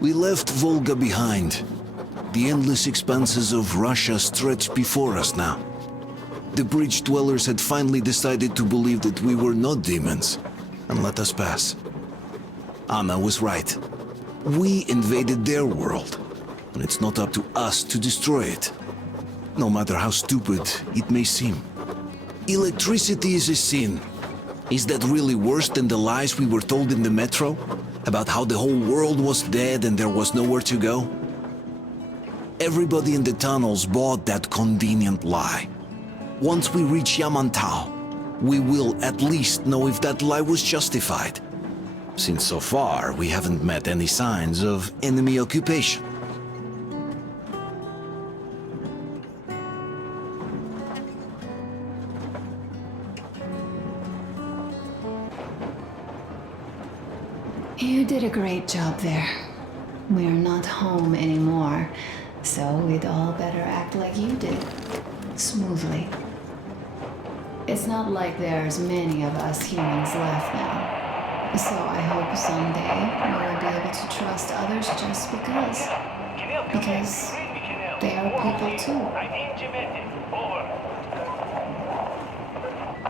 We left Volga behind. The endless expanses of Russia stretched before us now. The bridge dwellers had finally decided to believe that we were not demons and let us pass. Anna was right. We invaded their world, and it's not up to us to destroy it, no matter how stupid it may seem. Electricity is a sin. Is that really worse than the lies we were told in the metro? About how the whole world was dead and there was nowhere to go? Everybody in the tunnels bought that convenient lie. Once we reach Yamantau, we will at least know if that lie was justified. Since so far, we haven't met any signs of enemy occupation. You did a great job there. We're not home anymore, so we'd all better act like you did. Smoothly. It's not like there's many of us humans left now. So I hope someday we'll be able to trust others just because. Because they are people too.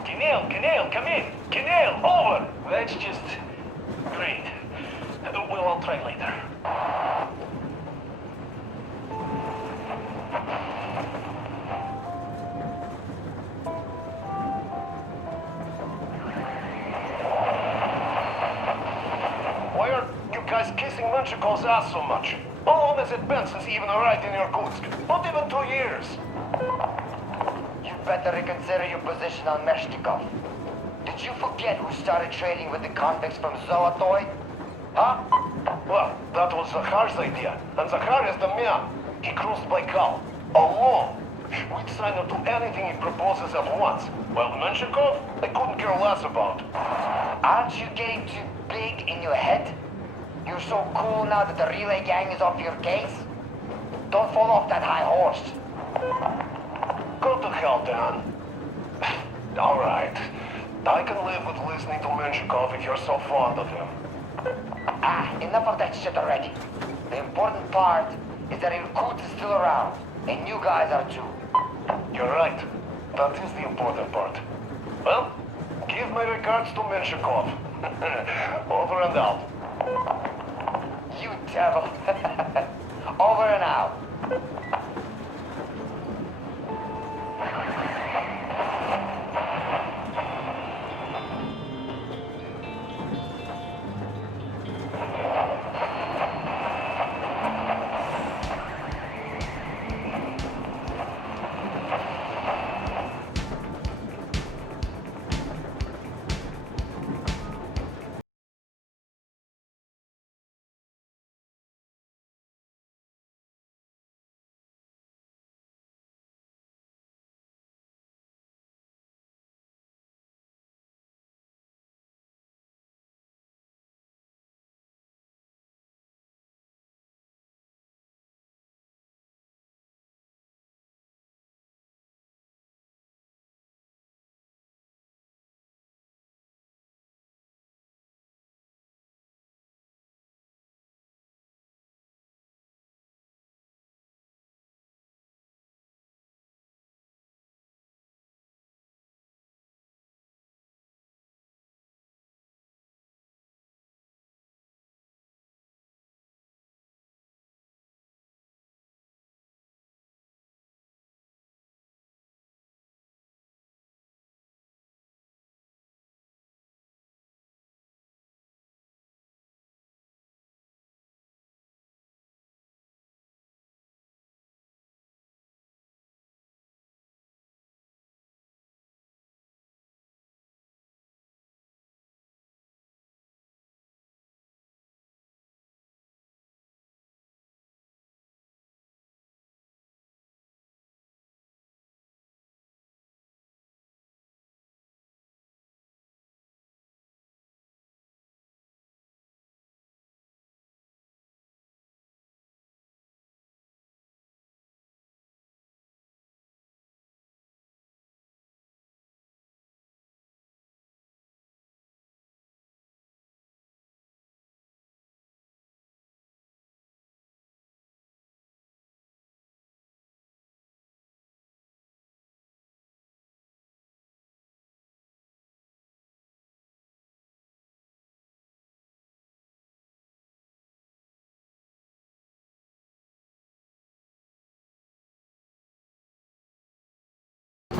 Canal, come in! Canal, over! That's just great. We'll all try later. Why are you guys kissing Menchikov's ass so much? How long has it been since he even arrived in Irkutsk? Not even 2 years. You better reconsider your position on Meshnikov. Did you forget who started trading with the convicts from Zolotoy? Huh? Well, that was Zakhar's idea, and Zakhar is the man. He crossed Baikal, alone. We'd sign him to anything he proposes at once. While Menshikov, I couldn't care less about. Aren't you getting too big in your head? You're so cool now that the relay gang is off your case? Don't fall off that high horse. Go to hell, Dan. All right. I can live with listening to Menshikov if you're so fond of him. Enough of that shit already. The important part is that Irkut is still around, and you guys are too. You're right. That is the important part. Well, give my regards to Menshikov. Over and out. You devil. Over and out.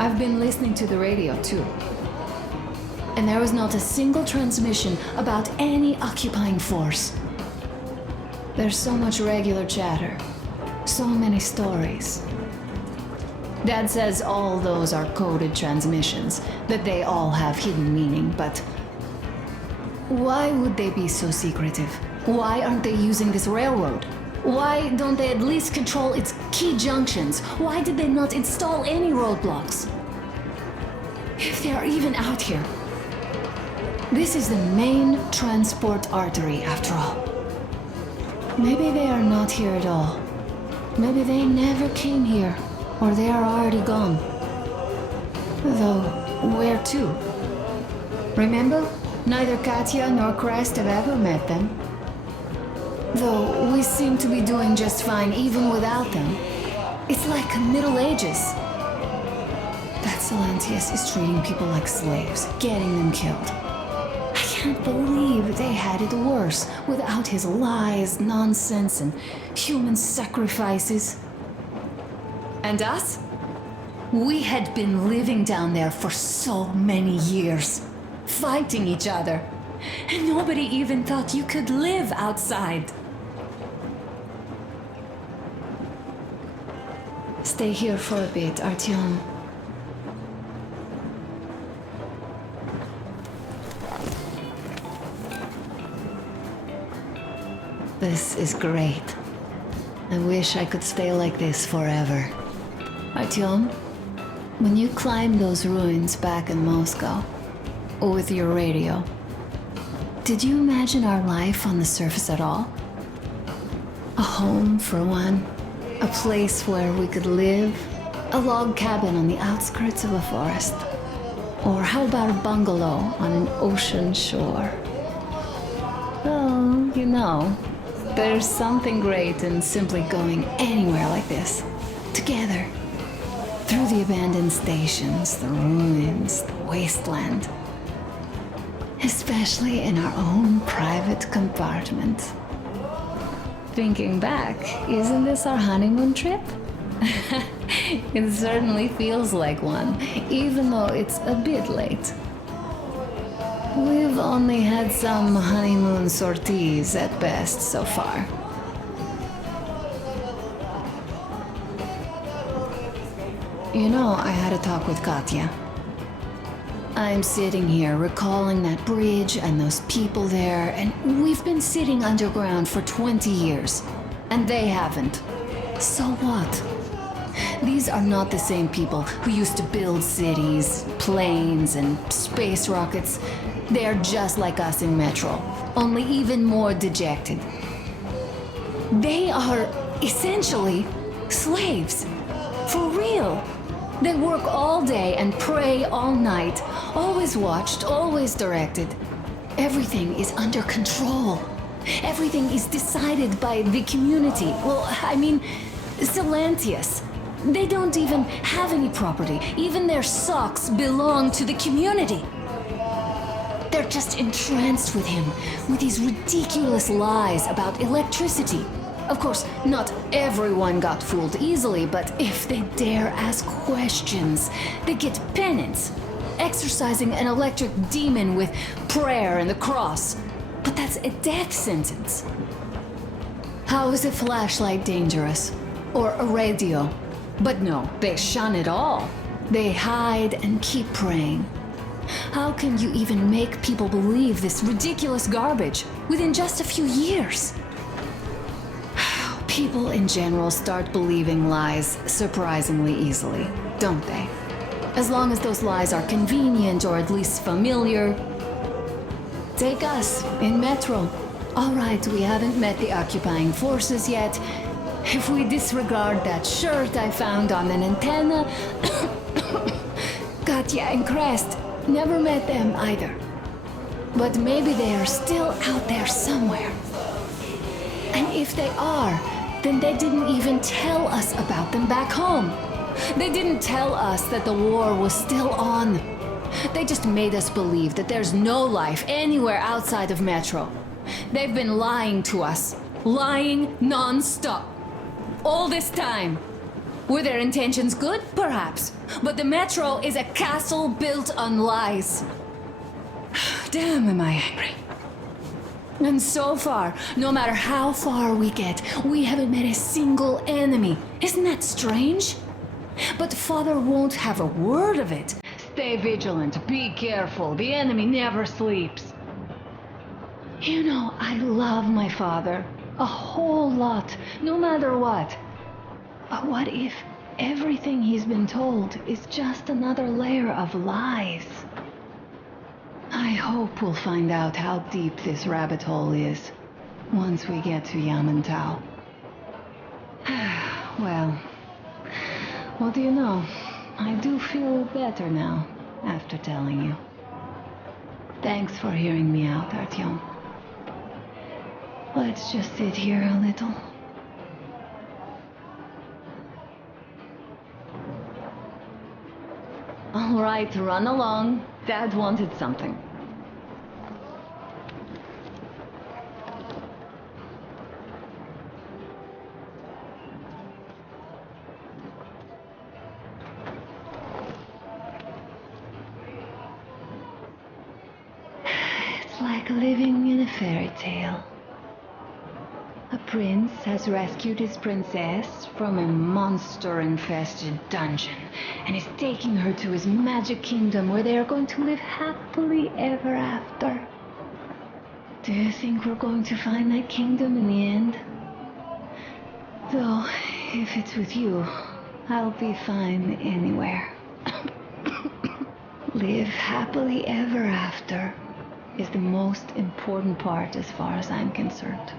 I've been listening to the radio too. And there was not a single transmission about any occupying force. There's so much regular chatter, so many stories. Dad says all those are coded transmissions, that they all have hidden meaning, but why would they be so secretive? Why aren't they using this railroad? Why don't they at least control its key junctions? Why did they not install any roadblocks? If they are even out here. This is the main transport artery, after all. Maybe they are not here at all. Maybe they never came here, or they are already gone. Though, where to? Remember? Neither Katya nor Crest have ever met them. Though we seem to be doing just fine even without them. It's like Middle Ages. That Silantius is treating people like slaves, getting them killed. I can't believe they had it worse without his lies, nonsense, and human sacrifices. And us? We had been living down there for so many years, fighting each other, and nobody even thought you could live outside. Stay here for a bit, Artyom. This is great. I wish I could stay like this forever. Artyom, when you climbed those ruins back in Moscow, with your radio, did you imagine our life on the surface at all? A home, for one. A place where we could live. A log cabin on the outskirts of a forest. Or how about a bungalow on an ocean shore? Oh, you know, there's something great in simply going anywhere like this. Together. Through the abandoned stations, the ruins, the wasteland. Especially in our own private compartment. Thinking back, isn't this our honeymoon trip? It certainly feels like one, even though it's a bit late. We've only had some honeymoon sorties at best so far. You know, I had a talk with Katya. I'm sitting here recalling that bridge and those people there, and we've been sitting underground for 20 years, and they haven't. So what? These are not the same people who used to build cities, planes, and space rockets. They're just like us in Metro, only even more dejected. They are essentially slaves. For real. They work all day and pray all night, always watched, always directed. Everything is under control. Everything is decided by the community. Well, I mean, Silantius. They don't even have any property. Even their socks belong to the community. They're just entranced with him, with these ridiculous lies about electricity. Of course, not everyone got fooled easily, but if they dare ask questions, they get penance, exorcising an electric demon with prayer and the cross. But that's a death sentence. How is a flashlight dangerous? Or a radio? But no, they shun it all. They hide and keep praying. How can you even make people believe this ridiculous garbage within just a few years? People in general start believing lies surprisingly easily, don't they? As long as those lies are convenient or at least familiar. Take us, in Metro. All right, we haven't met the occupying forces yet. If we disregard that shirt I found on an antenna... Katya and Crest, never met them either. But maybe they are still out there somewhere. And if they are, then they didn't even tell us about them back home. They didn't tell us that the war was still on. They just made us believe that there's no life anywhere outside of Metro. They've been lying to us. Lying non-stop. All this time. Were their intentions good? Perhaps. But the Metro is a castle built on lies. Damn, am I angry. And so far, no matter how far we get, we haven't met a single enemy. Isn't that strange? But Father won't have a word of it. Stay vigilant, be careful, the enemy never sleeps. You know, I love my father. A whole lot, no matter what. But what if everything he's been told is just another layer of lies? I hope we'll find out how deep this rabbit hole is once we get to Yamantau. Well, what do you know? I do feel better now after telling you. Thanks for hearing me out, Artyom. Let's just sit here a little. All right, run along. Dad wanted something. It's like living in a fairy tale. A prince has rescued his princess from a monster-infested dungeon and is taking her to his magic kingdom where they are going to live happily ever after. Do you think we're going to find that kingdom in the end? Though, if it's with you, I'll be fine anywhere. Live happily ever after is the most important part as far as I'm concerned.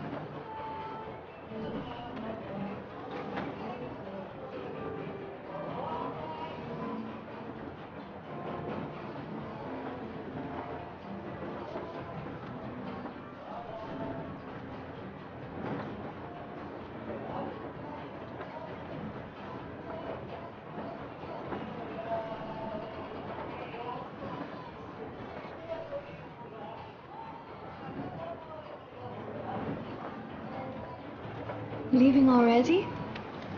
Leaving already?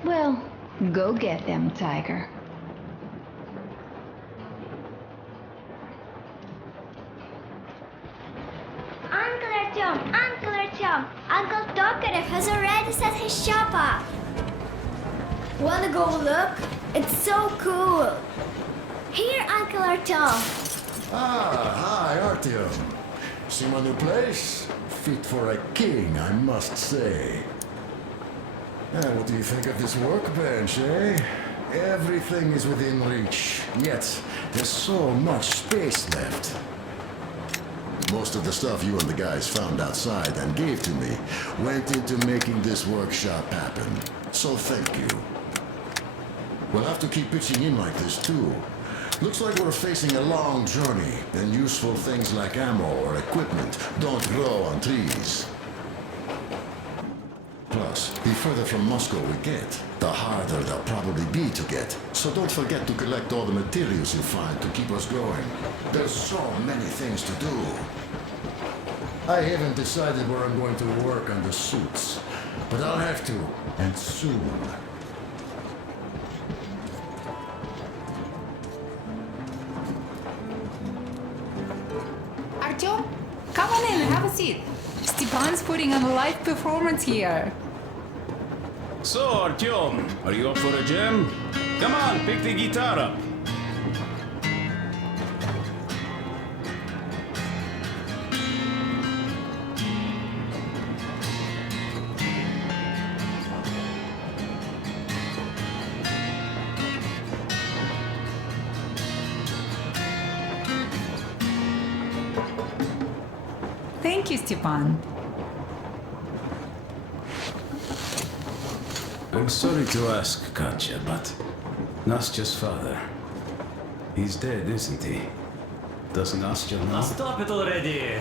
Well, go get them, Tiger. Uncle Artyom, Uncle Tokarev has already set his shop up. Wanna go look? It's so cool. Here, Uncle Artyom. Hi, Artyom. See my new place? Fit for a king, I must say. What do you think of this workbench, eh? Everything is within reach, yet there's so much space left. Most of the stuff you and the guys found outside and gave to me went into making this workshop happen. So thank you. We'll have to keep pitching in like this too. Looks like we're facing a long journey, and useful things like ammo or equipment don't grow on trees. Plus, the further from Moscow we get, the harder they'll probably be to get. So don't forget to collect all the materials you find to keep us going. There's so many things to do. I haven't decided where I'm going to work on the suits, but I'll have to, and soon. Artyom, come on in, have a seat. Stepan's putting on a live performance here. So, Artyom, are you up for a jam? Come on, pick the guitar up. Thank you, Stepan. I'm sorry to ask, Katya, but Nastya's father, he's dead, isn't he? Doesn't Nastya know? Stop it already!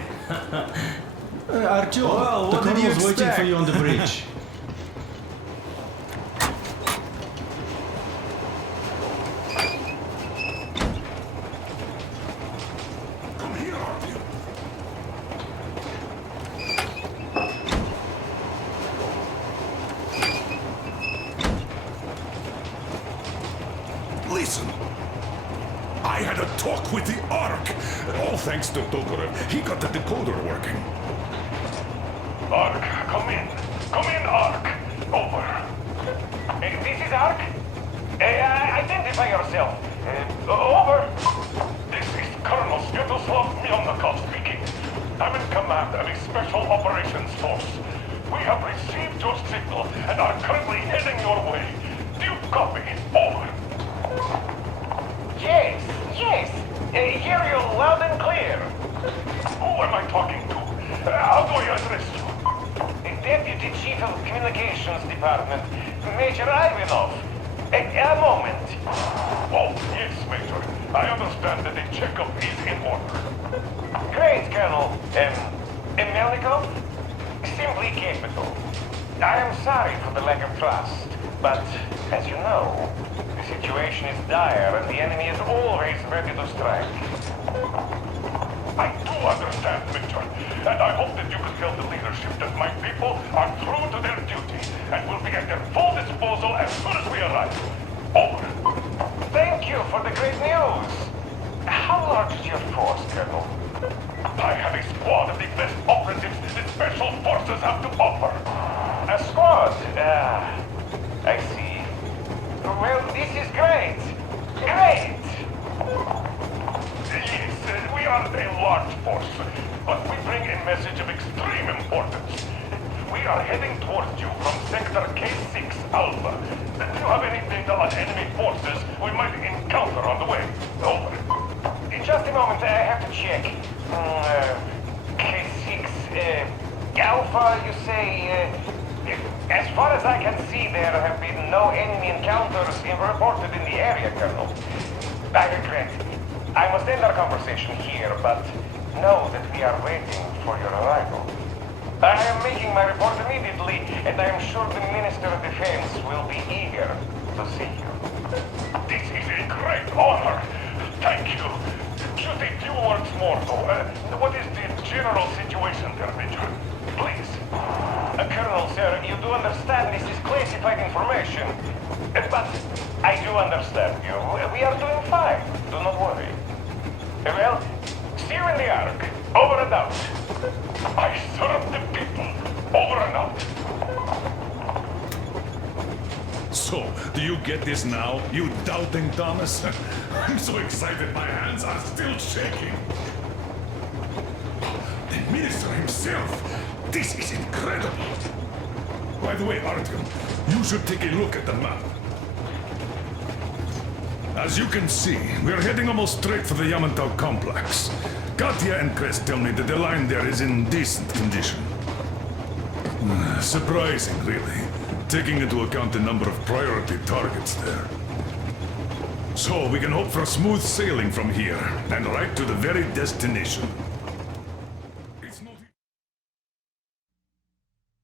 Artyom, Well, the what did you colonel's waiting expect? for you on the bridge. Listen! I had a talk with the Ark. All thanks to Tokarev. He got the decoder working. Ark, come in. Come in, Ark. Over. This is Ark? Identify yourself. Over. This is Colonel Sviatoslav Myelnikov speaking. I'm in command of a special operations force. We have received your signal and are currently heading your way. Do you copy? Over. Yes. Hear you loud and clear. Who am I talking to? How do I address you? Deputy Chief of Communications Department, Major Ivanov. A moment. Oh, yes, Major. I understand that the checkup is in order. Great, Colonel. Melnikov? Simply capital. I am sorry for the lack of trust, but as you know, the situation is dire and the enemy is always ready to strike. I do understand, Major, and I hope that you can tell the leadership that my people are true to their duty and will be at their full disposal as soon as we arrive. Over. Thank you for the great news. How large is your force, Colonel? I have a squad of the best operatives the Special Forces have to offer. A squad? I see. Well, this is great. Great! Yes, we are a large force, but we bring a message of extreme importance. We are heading towards you from Sector K6 Alpha. Do you have any data on enemy forces we might encounter on the way? Over. In just a moment, I have to check. K6 Alpha, you say? As far as I can see, there have been no enemy encounters reported in the area, Colonel. I regret. I must end our conversation here, but know that we are waiting for your arrival. I am making my report immediately, and I am sure the Minister of Defense will be eager to see you. This is a great honor. Thank you. Just a few words more, though. What is the general situation there, Major? Please. Colonel, sir, you do understand this is classified information. But I do understand you. We are doing fine. Do not worry. Well, see you in the Ark. Over and out. I serve the people. Over and out. So, do you get this now, you doubting Thomas? I'm so excited my hands are still shaking. The minister himself! This is incredible! By the way, Artyom, you should take a look at the map. As you can see, we're heading almost straight for the Yamantau complex. Katya and Crest tell me that the line there is in decent condition. Surprising, really, taking into account the number of priority targets there. So we can hope for smooth sailing from here, and right to the very destination.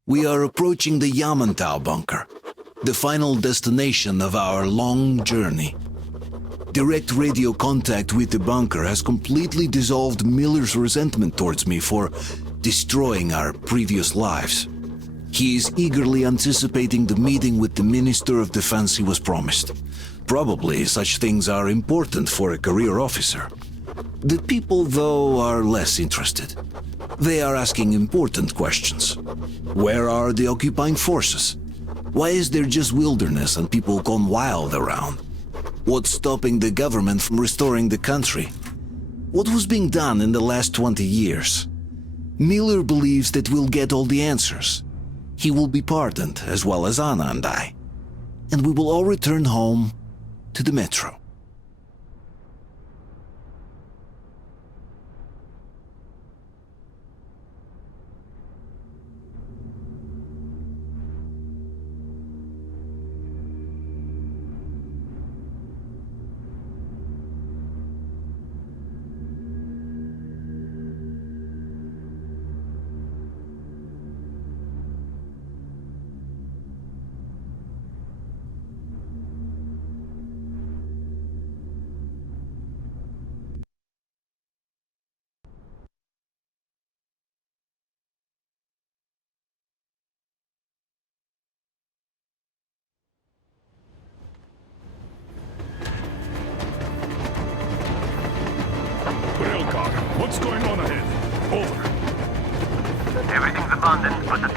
We are approaching the Yamantau bunker, the final destination of our long journey. Direct radio contact with the bunker has completely dissolved Miller's resentment towards me for destroying our previous lives. He is eagerly anticipating the meeting with the Minister of Defense he was promised. Probably such things are important for a career officer. The people, though, are less interested. They are asking important questions. Where are the occupying forces? Why is there just wilderness and people gone wild around? What's stopping the government from restoring the country? What was being done in the last 20 years? Miller believes that we'll get all the answers. He will be pardoned, as well as Anna and I. And we will all return home to the metro.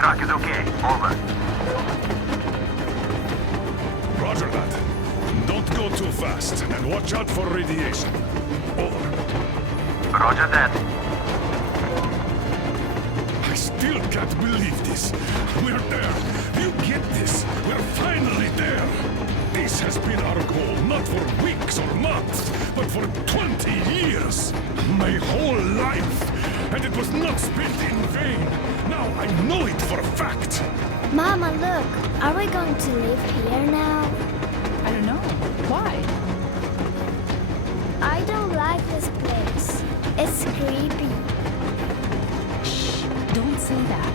truck is okay. Over. Roger that. Don't go too fast, and watch out for radiation. Over. Roger that. I still can't believe this. We're there. You get this? We're finally there. This has been our goal, not for weeks or months, but for 20 years. My whole life. And it was not spent in vain. Now I know it for a fact. Mama, look. Are we going to live here now? I don't know. Why? I don't like this place. It's creepy. Shh, don't say that.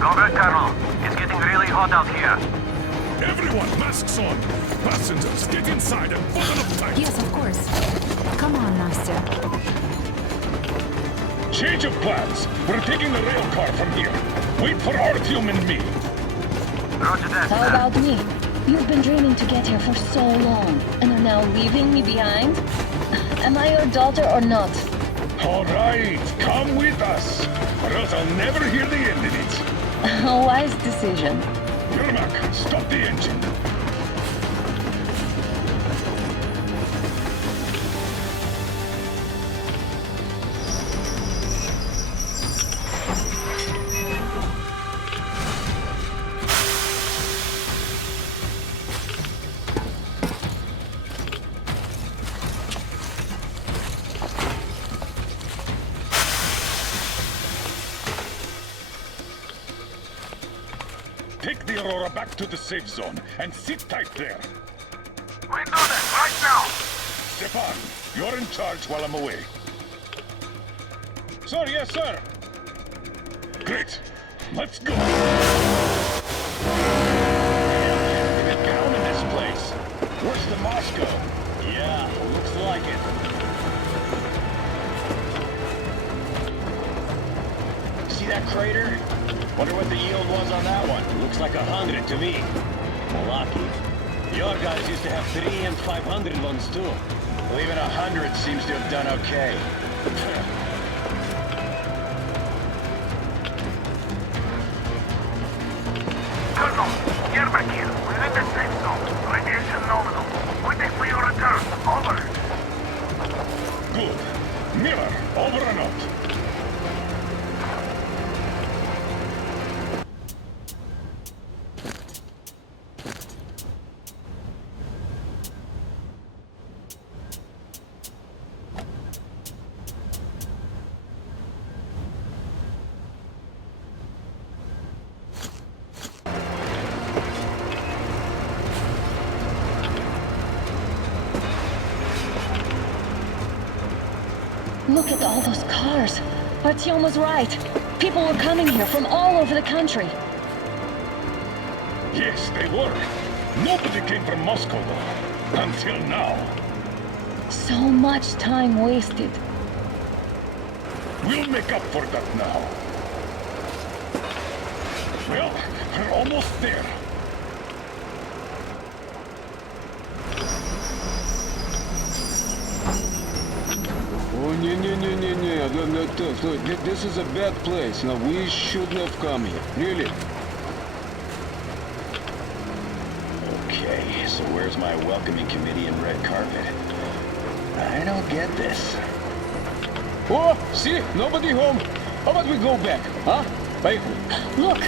Go good, Colonel. It's getting really hot out here. Everyone, masks on. Passengers, get inside and buckle up tight. Yes, of course. Come on, Nastya. Change of plans. We're taking the rail car from here. Wait for Artyom and me. Roger that, How sir. about me? You've been dreaming to get here for so long, and are now leaving me behind? Am I your daughter or not? All right, come with us, or else I'll never hear the end of it. A wise decision. Yermak, stop the engine. Take the Aurora back to the safe zone and sit tight there. We do that right now. Stepan, you're in charge while I'm away. Sir, yes, sir. Great. Let's go. They've been pounding this place. Where's the Moscow? Yeah, looks like it. See that crater? Wonder what the yield was on that one. Looks like 100 to me. Well, lucky. Your guys used to have 3 and 500 ones too. Well, even 100 seems to have done okay. Colonel, get back here. We're in the safe zone. Radiation nominal. Waiting for your return. Over. Good. Miller, over and out. Look at all those cars. Artyom was right. People were coming here from all over the country. Yes, they were. Nobody came from Moscow, though. Until now. So much time wasted. We'll make up for that now. Well, we're almost there. Oh, no. This is a bad place. Now, we shouldn't have come here. Really? Okay, so where's my welcoming committee and red carpet? I don't get this. Oh, see? Nobody home. How about we go back, huh? Поехали. Look!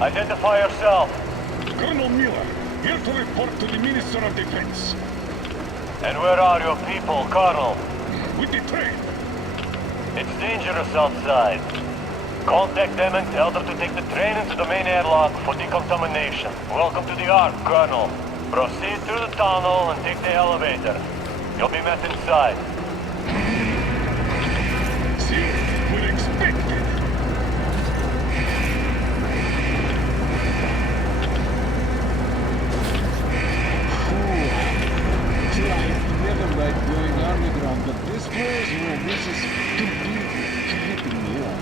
Identify yourself. Colonel Miller, here to report to the Minister of Defense. And where are your people, Colonel? With the train. It's dangerous outside. Contact them and tell them to take the train into the main airlock for decontamination. Welcome to the Ark, Colonel. Proceed through the tunnel and take the elevator. You'll be met inside. See, we're expected. I've never liked going underground, but this place, this is completely keeping me up.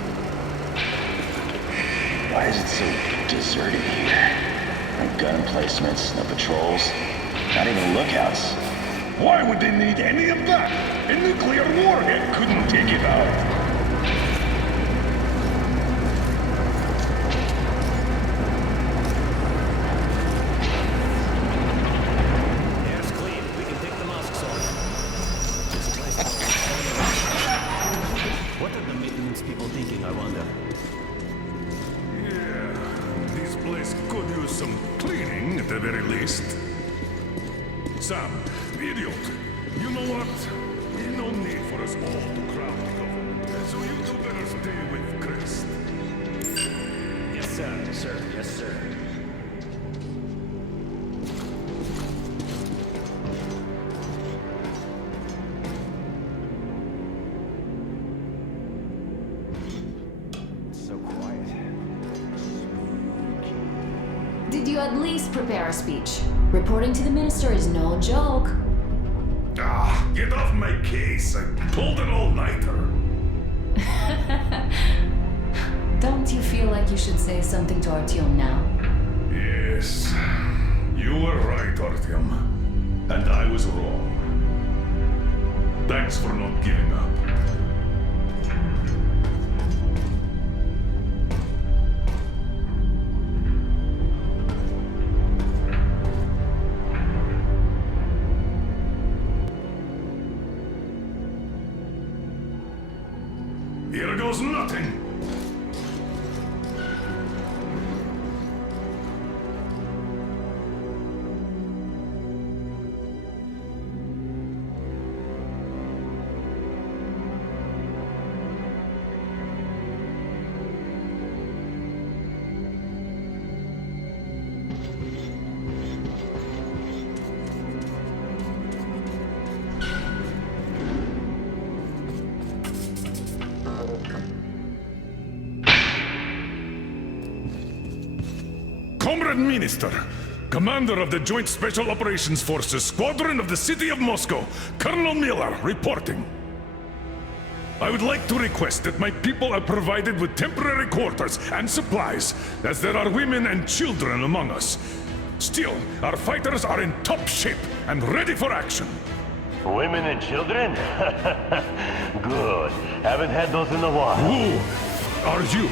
Why is it so deserted here? gun placements, no patrols, not even lookouts. Why would they need any of that? A nuclear warhead couldn't take it out. Air's clean. We can take the masks off. This place... What are the maintenance people thinking, I wonder? Yeah, this place could use some cleaning at the very least. Sam, idiot, you know what? No need for us all to crowd the government, so you two better stay with Chris. Yes, sir. Sir, yes, sir. So quiet. Did you at least prepare a speech? Reporting to the minister is no joke. Ah, get off my case. I pulled an all-nighter. Don't you feel like you should say something to Artyom now? Yes, you were right, Artyom. And I was wrong. Thanks for not giving up. Here goes nothing! Comrade Minister, Commander of the Joint Special Operations Forces, Squadron of the City of Moscow, Colonel Miller, reporting. I would like to request that my people are provided with temporary quarters and supplies, as there are women and children among us. Still, our fighters are in top shape and ready for action. Women and children? Good. Haven't had those in a while. Who are you?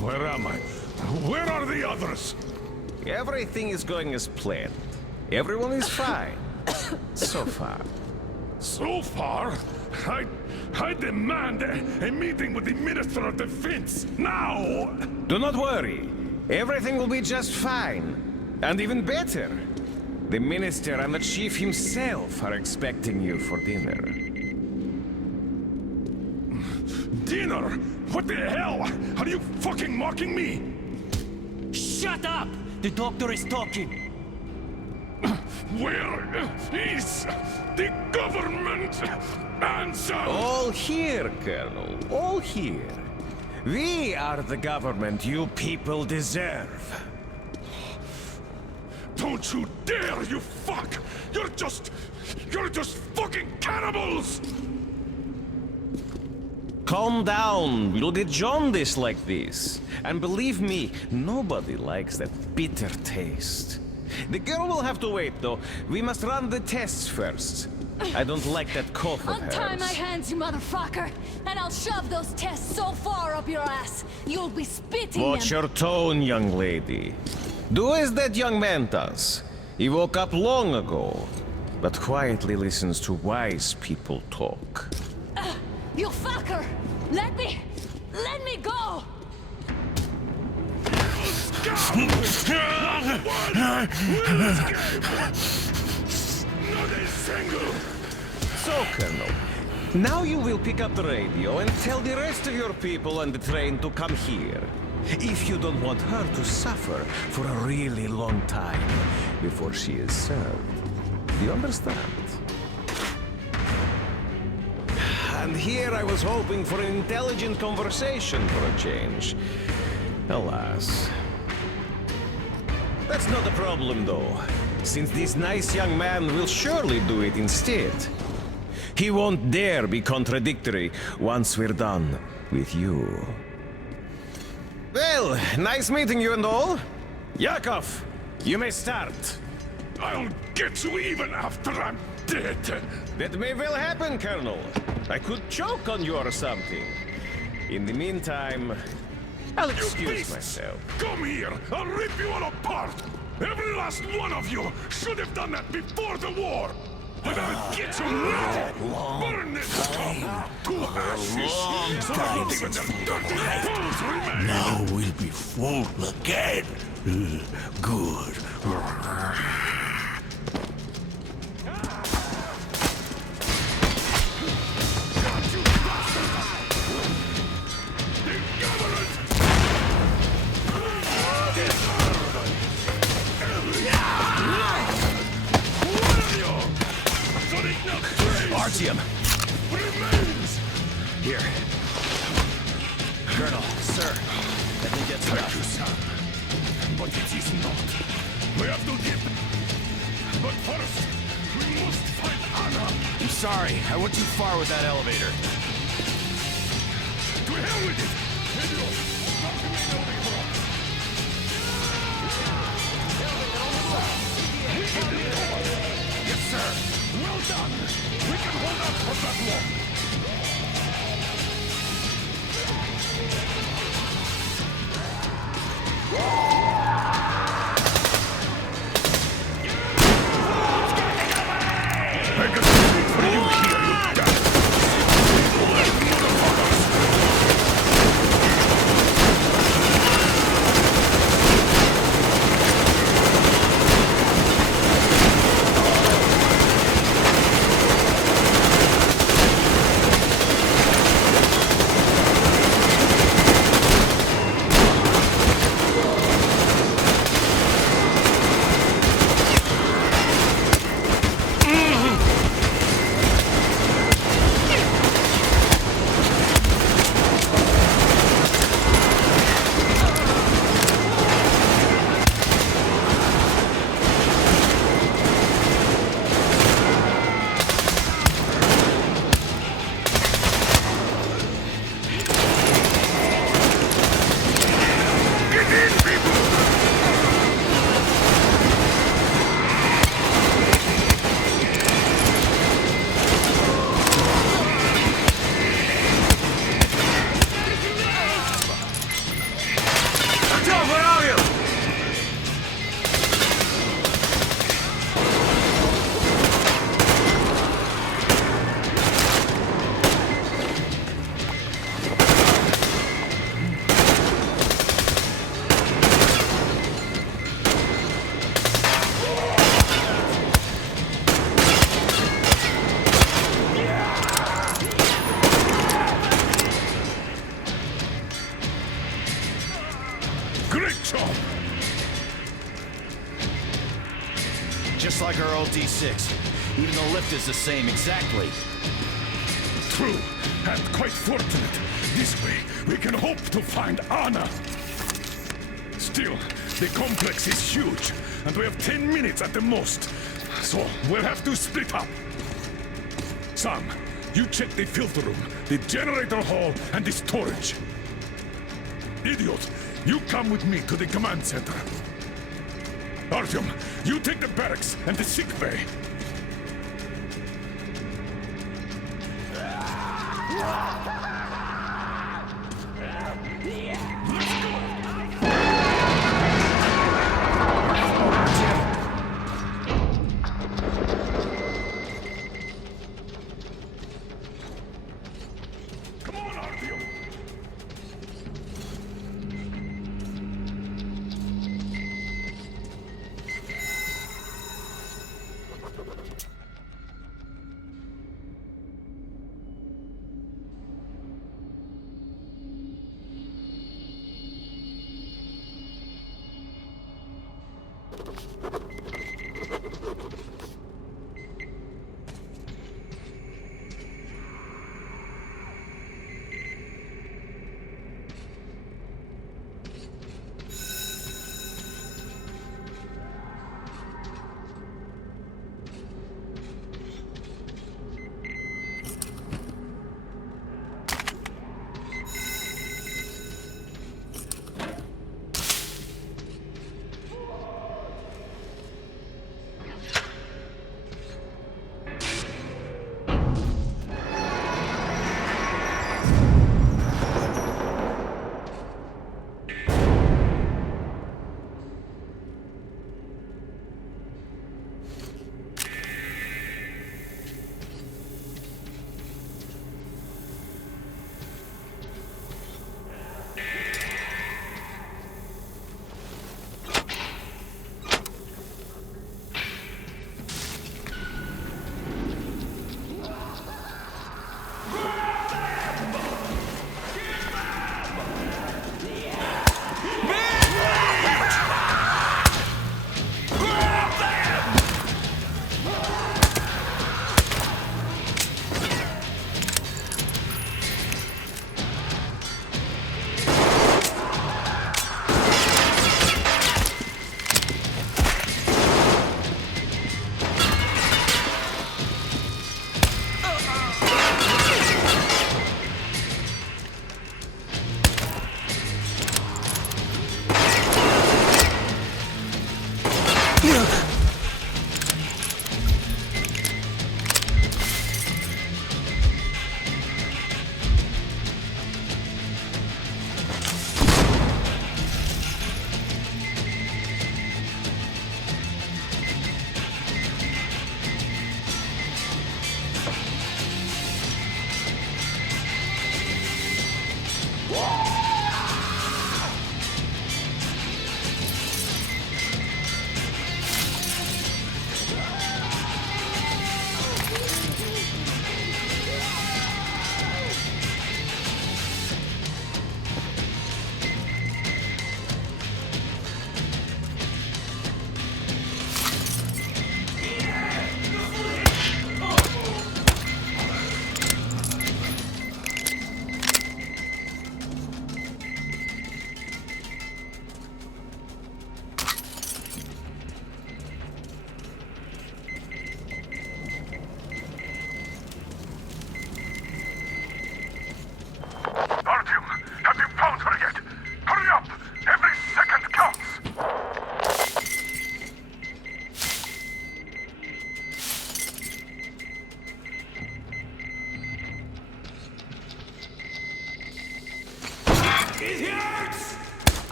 Where am I? Where are the others? Everything is going as planned. Everyone is fine. So far. So far? I demand a meeting with the Minister of Defense, now! Do not worry. Everything will be just fine. And even better. The Minister and the Chief himself are expecting you for dinner. Dinner? What the hell? Are you fucking mocking me? Shut up! The doctor is talking. Where is the government answer? All here, Colonel. All here. We are the government you people deserve. Don't you dare, you fuck! You're just fucking cannibals! Calm down. We'll get jaundice like this. And believe me, nobody likes that bitter taste. The girl will have to wait, though. We must run the tests first. I don't like that cough of hers. Untie my hands, you motherfucker, and I'll shove those tests so far up your ass, you'll be spitting Watch them. your tone, young lady. Do as that young man does. He woke up long ago, but quietly listens to wise people talk. You fucker! Let me go! So, Colonel, now you will pick up the radio and tell the rest of your people on the train to come here. If you don't want her to suffer for a really long time before she is served. Do you understand? And here I was hoping for an intelligent conversation for a change. Alas. That's not a problem, though, since this nice young man will surely do it instead. He won't dare be contradictory once we're done with you. Well, nice meeting you and all. Yakov, you may start. I'll get you even after I'm dead. That may well happen, Colonel. I could choke on you or something. In the meantime, I'll excuse myself. Come here! I'll rip you all apart! Every last one of you should have done that before the war! But I'll get you now! Burn this town to ashes! So that not even their dirty bones remain! Now we'll be full again. Good. Artyom! Remains! Here. Colonel, sir, I think that's Thank enough. you, son. But it is not. We have to get... But first, we must find Anna! I'm sorry, I went too far with that elevator. To hell with it! Idiot! Nothing we know before! We can do it! Yes, sir! Well done! We can hold up for that long! I got something for you here, you guys! Just like our old D6. Even the lift is the same, exactly. True, and quite fortunate. This way, we can hope to find Anna. Still, the complex is huge, and we have 10 minutes at the most. So, we'll have to split up. Sam, you check the filter room, the generator hall, and the storage. Idiot, you come with me to the command center. Artyom, you take the barracks and the sick bay.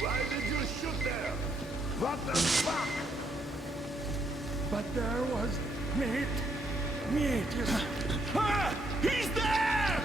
Why did you shoot there? What the fuck? But there was meat. Meat, yes. Ah! He's there!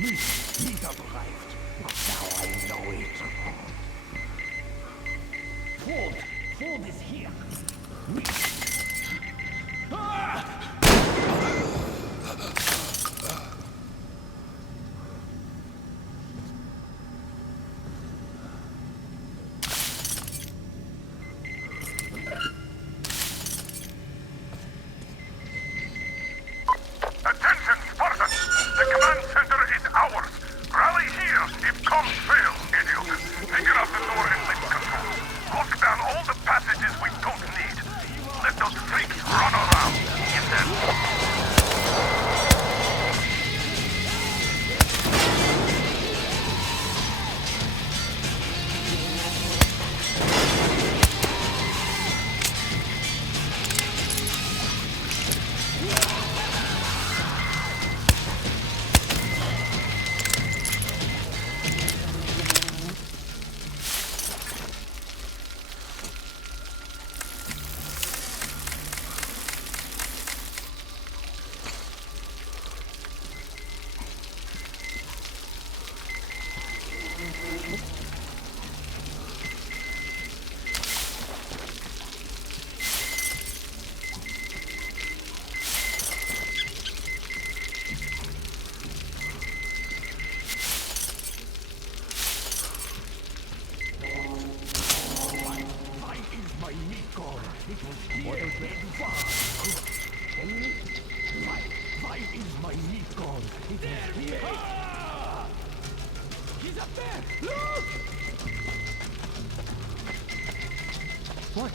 Meat arrived. Now I know it. Food! Food is here! Meat! Ah! Attention, Spartans! The command center is ours! Rally here if comms fail, idiot! Figure out the door and lift control. Lock down all the passages we don't need. Let those freaks run around. Get them! Why is my meat gone? There he is! Ah! He's up there! Look! What?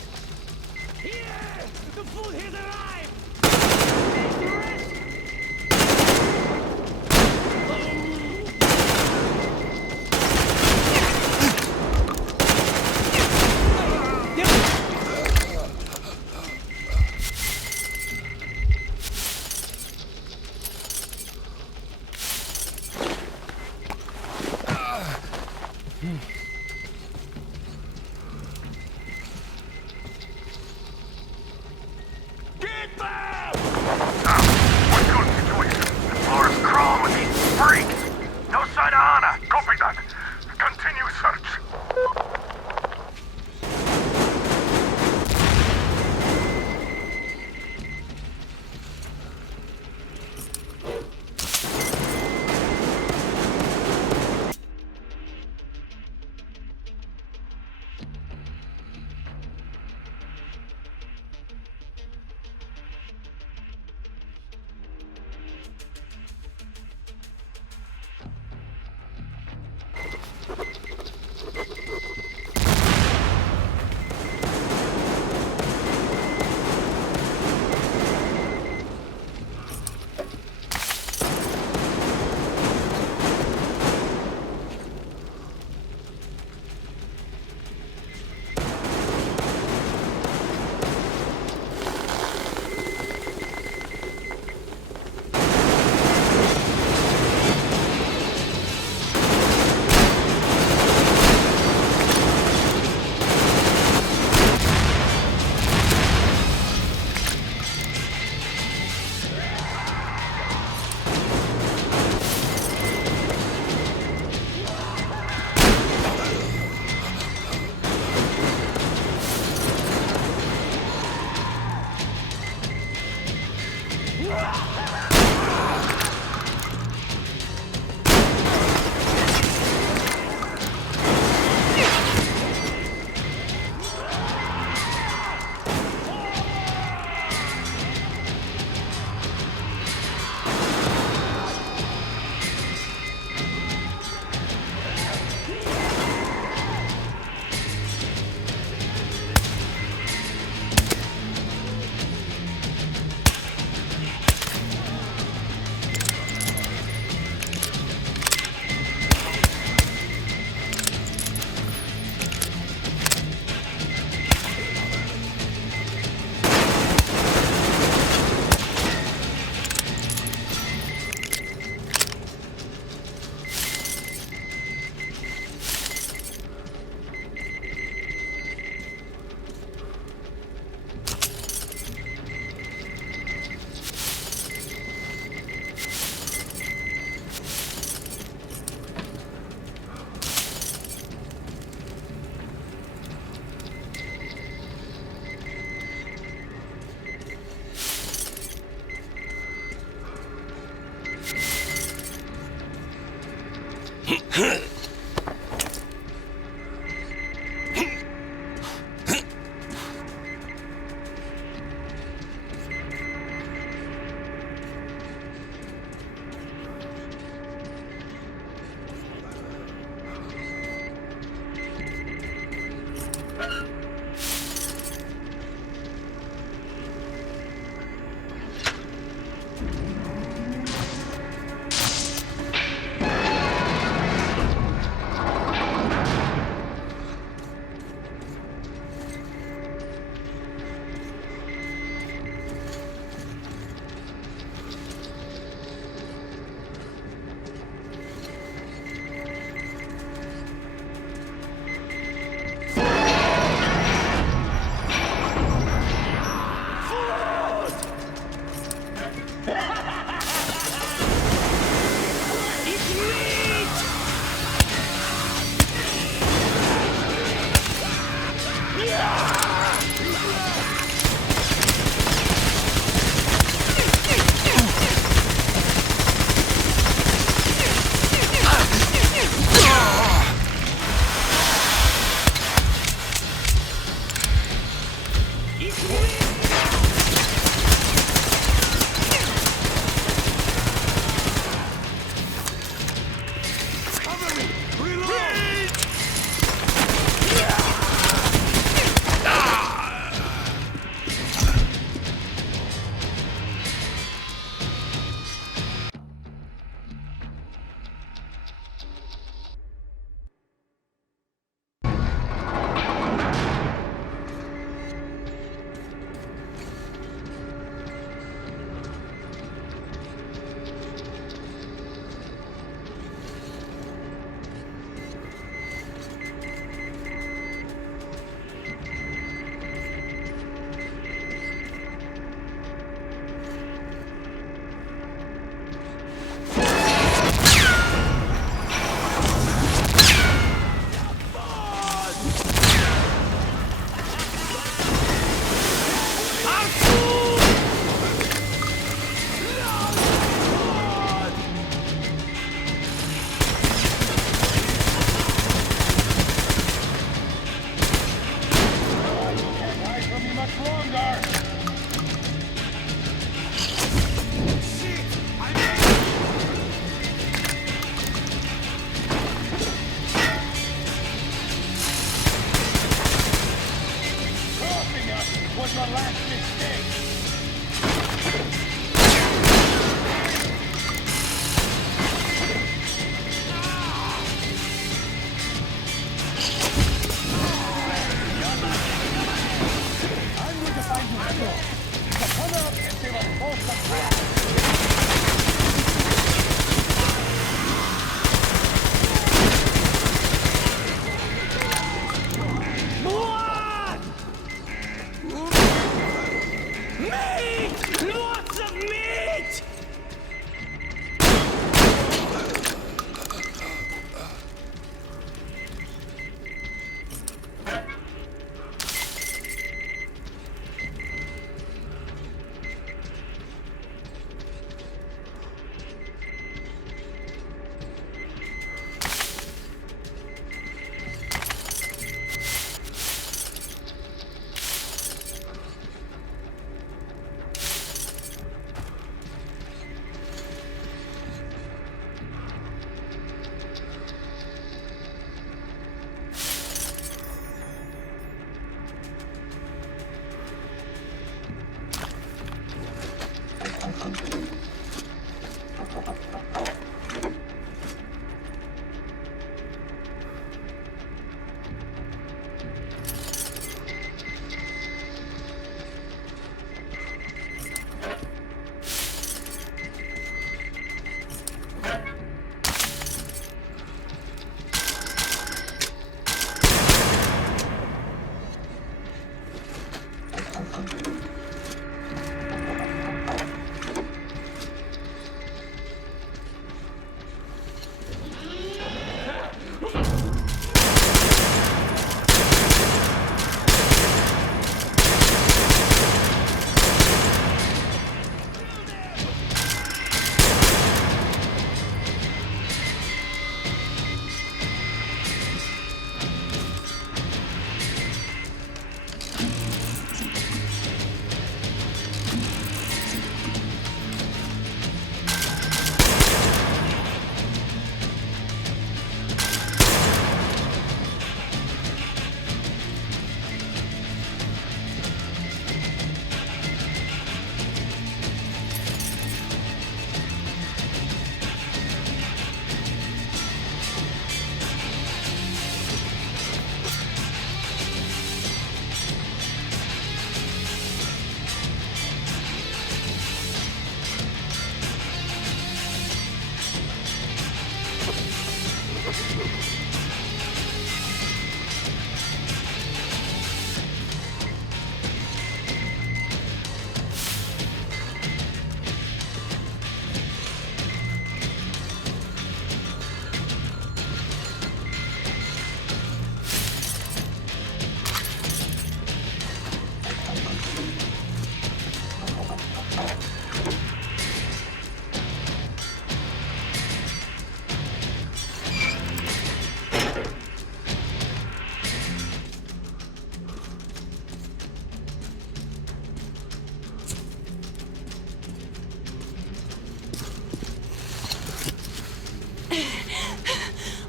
Here! The food has arrived! Take the rest!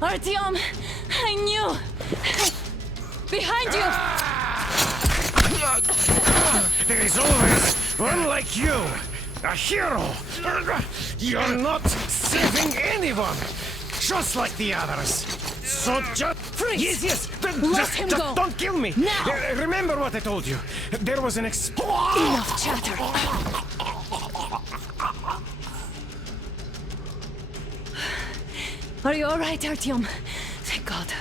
Artyom! I knew! Behind you! There is always one like you! A hero! You're not saving anyone! Just like the others! So just... Freeze! Yes! Let him go! Don't kill me! Now! Remember what I told you! There was an Enough chatter! Are you alright, Artyom? Thank God.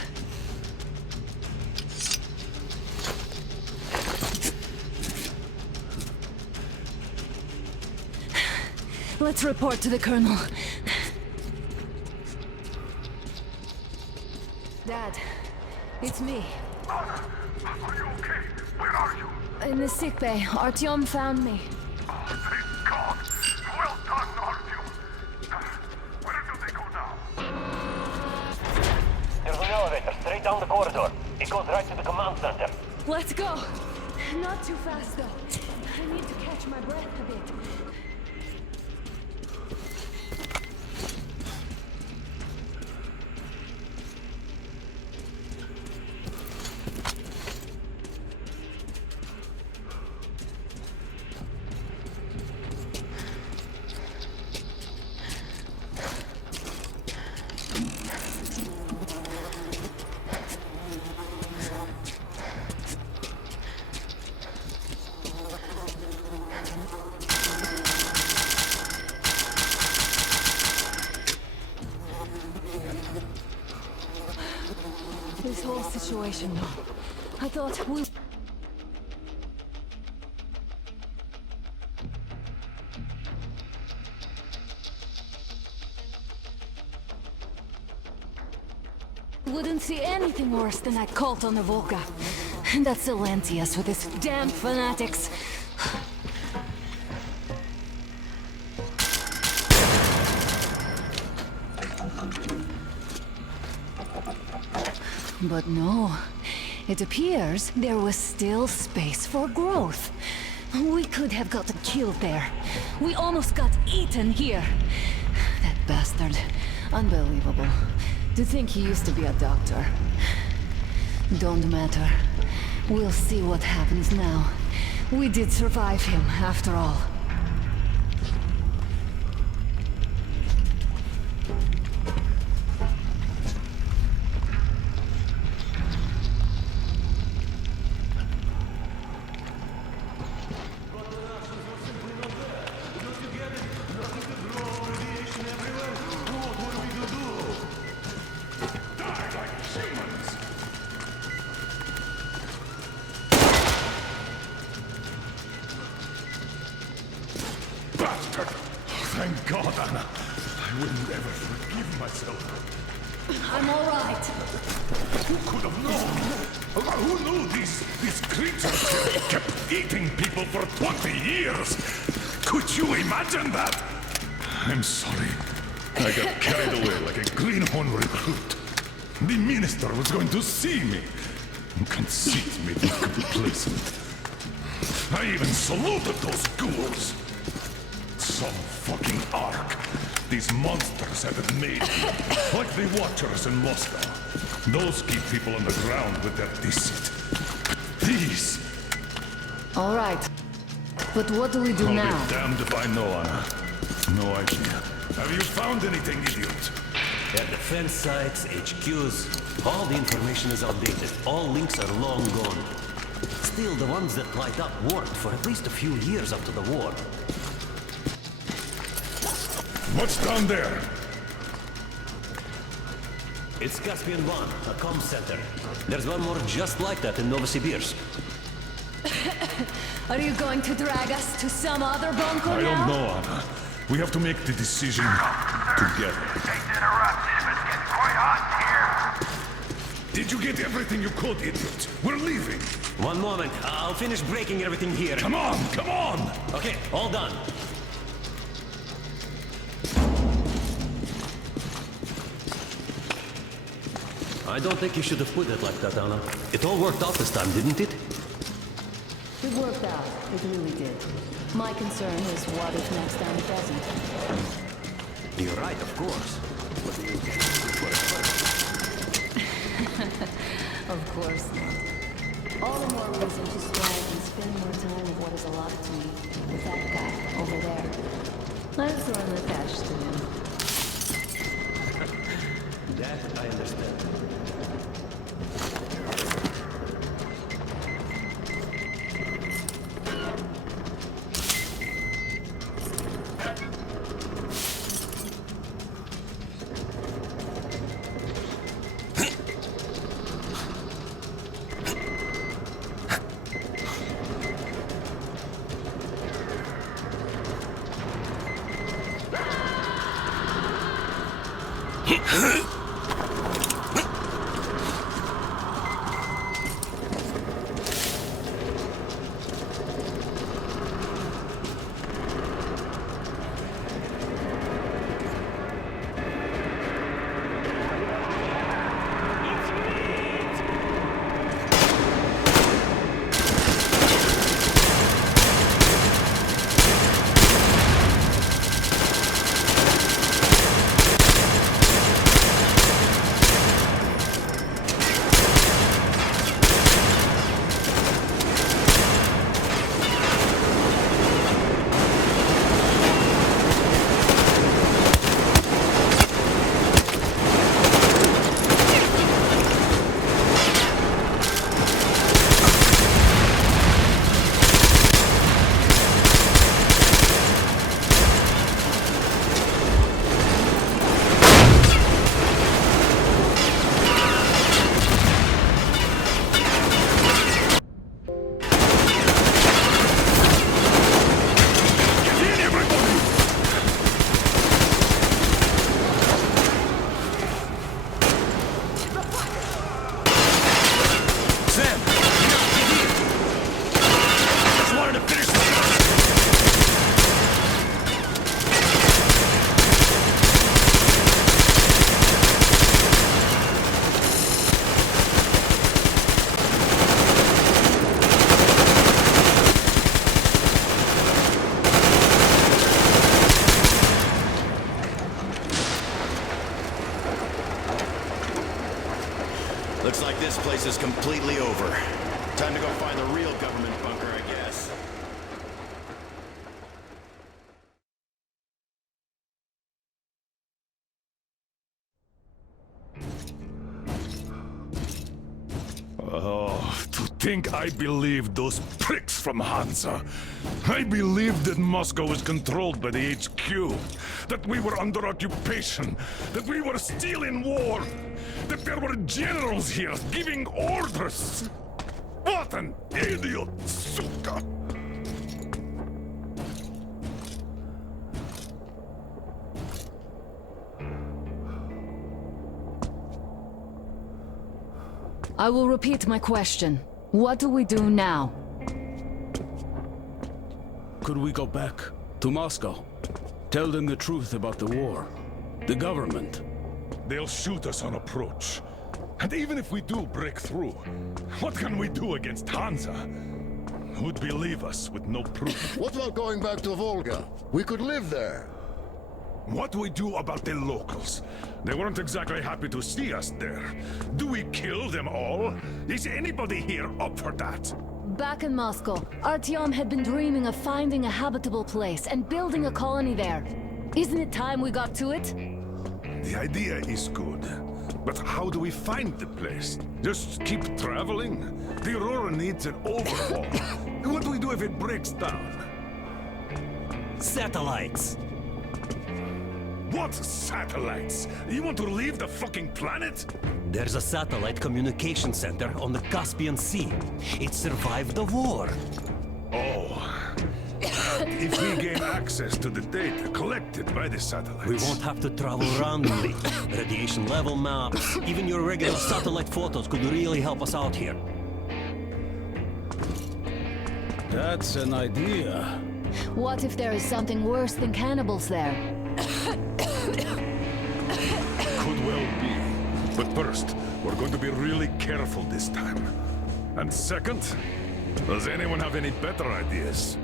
Let's report to the Colonel. Dad, it's me. Anna, are you okay? Where are you? In the sickbay. Artyom found me. Oh, thank God. Well done, Artyom. Where do they go now? There's an elevator straight down the corridor. It goes right to the command center. Let's go. Not too fast, though. I need to catch my breath a bit. This whole situation, though. I thought we... wouldn't see anything worse than that cult on the Volga. And that Silentius with his damn fanatics. But no, it appears there was still space for growth. We could have gotten killed there. We almost got eaten here. That bastard. Unbelievable. To think he used to be a doctor. Don't matter. We'll see what happens now. We did survive him, after all. Bastard! Thank God, Anna. I wouldn't ever forgive myself. I'm all right. Who could have known? Who knew these creatures kept eating people for 20 years? Could you imagine that? I'm sorry. I got carried away like a greenhorn recruit. The minister was going to see me. Conceit made me complacent. I even saluted those ghouls. Some fucking ark. These monsters have it made. Like the Watchers in Moscow. Those keep people on the ground with their deceit. These... All right. But what do we do I'll now? be damned if I know, Anna. No idea. Have you found anything, idiot? Their defense sites, HQs, all the information is outdated. All links are long gone. Still, the ones that light up worked for at least a few years after the war. What's down there? It's Caspian 1, a comm center. There's one more just like that in Novosibirsk. Are you going to drag us to some other bunker I now? don't know, Anna. We have to make the decision together. Did you get everything you could, idiot? We're leaving. One moment. I'll finish breaking everything here. Come on, come on! Okay, all done. I don't think you should have put it like that, Anna. It all worked out this time, didn't it? It worked out. It really did. My concern is what if next time it doesn't? You're right, of course. But for a first, Of course not. All the more reason to strive and spend more time with what is allotted to me. With that guy over there. I'm sort of attached to him. That I understand. Looks like this place is completely over. Time to go find the real government bunker, I guess. Oh, to think I believed those pricks from Hansa. I believed that Moscow was controlled by the HQ, that we were under occupation, that we were still in war, that there were generals here giving orders. What an idiot, suka! I will repeat my question. What do we do now? Could we go back to Moscow? Tell them the truth about the war. The government. They'll shoot us on approach. And even if we do break through, what can we do against Hansa? Who'd believe us with no proof? What about going back to Volga? We could live there. What do we do about the locals? They weren't exactly happy to see us there. Do we kill them all? Is anybody here up for that? Back in Moscow, Artyom had been dreaming of finding a habitable place and building a colony there. Isn't it time we got to it? The idea is good. But how do we find the place? Just keep traveling? The Aurora needs an overhaul. What do we do if it breaks down? Satellites! What satellites? You want to leave the fucking planet? There's a satellite communication center on the Caspian Sea. It survived the war. Oh. If we gain access to the data collected by the satellites... We won't have to travel randomly. Radiation level maps, even your regular satellite photos could really help us out here. That's an idea. What if there is something worse than cannibals there? Could well be. But first, we're going to be really careful this time. And second, does anyone have any better ideas?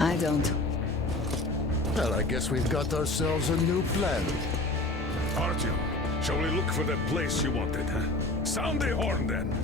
I don't. Well, I guess we've got ourselves a new plan. Artyom, Shall we look for that place you wanted, huh? Sound the horn then.